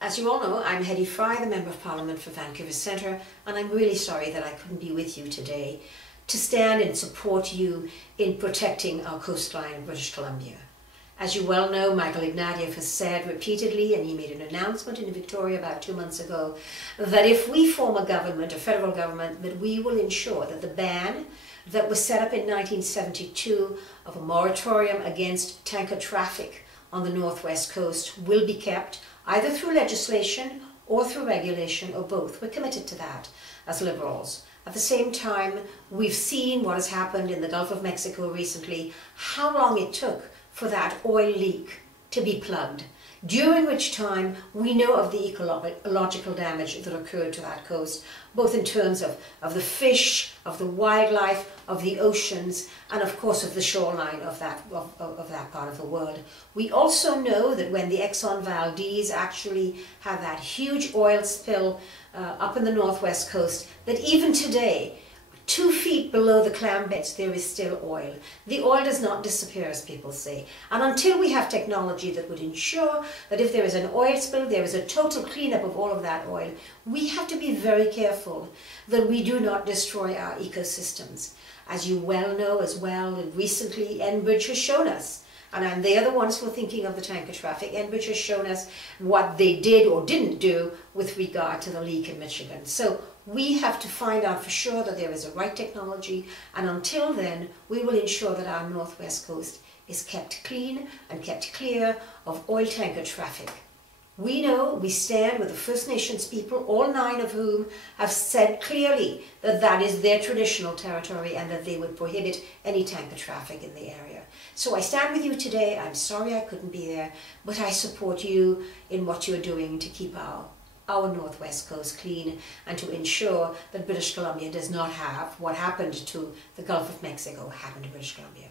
As you all know, I'm Hedy the Member of Parliament for Vancouver Centre, and I'm really sorry that I couldn't be with you today to stand and support you in protecting our coastline in British Columbia. As you well know, Michael Ignatieff has said repeatedly, and he made an announcement in Victoria about 2 months ago, that if we form a government, a federal government, that we will ensure that the ban that was set up in 1972 of a moratorium against tanker traffic on the northwest coast will be kept, either through legislation or through regulation or both. We're committed to that as Liberals. At the same time, we've seen what has happened in the Gulf of Mexico recently, how long it took for that oil leak to be plugged, during which time we know of the ecological damage that occurred to that coast, both in terms of the fish, of the wildlife, of the oceans, and of course of the shoreline of that part of the world. We also know that when the Exxon Valdez actually had that huge oil spill up in the northwest coast, that even today, 2 feet below the clam beds, there is still oil. The oil does not disappear, as people say. And until we have technology that would ensure that if there is an oil spill, there is a total cleanup of all of that oil, we have to be very careful that we do not destroy our ecosystems. As you well know as well, and recently Enbridge has shown us, and they are the ones who are thinking of the tanker traffic. Enbridge has shown us what they did or didn't do with regard to the leak in Michigan. So we have to find out for sure that there is a right technology, and until then, we will ensure that our northwest coast is kept clean and kept clear of oil tanker traffic. We know we stand with the First Nations people, all 9 of whom have said clearly that that is their traditional territory and that they would prohibit any tanker traffic in the area. So I stand with you today. I'm sorry I couldn't be there, but I support you in what you're doing to keep our northwest coast clean and to ensure that British Columbia does not have what happened to the Gulf of Mexico happen to British Columbia.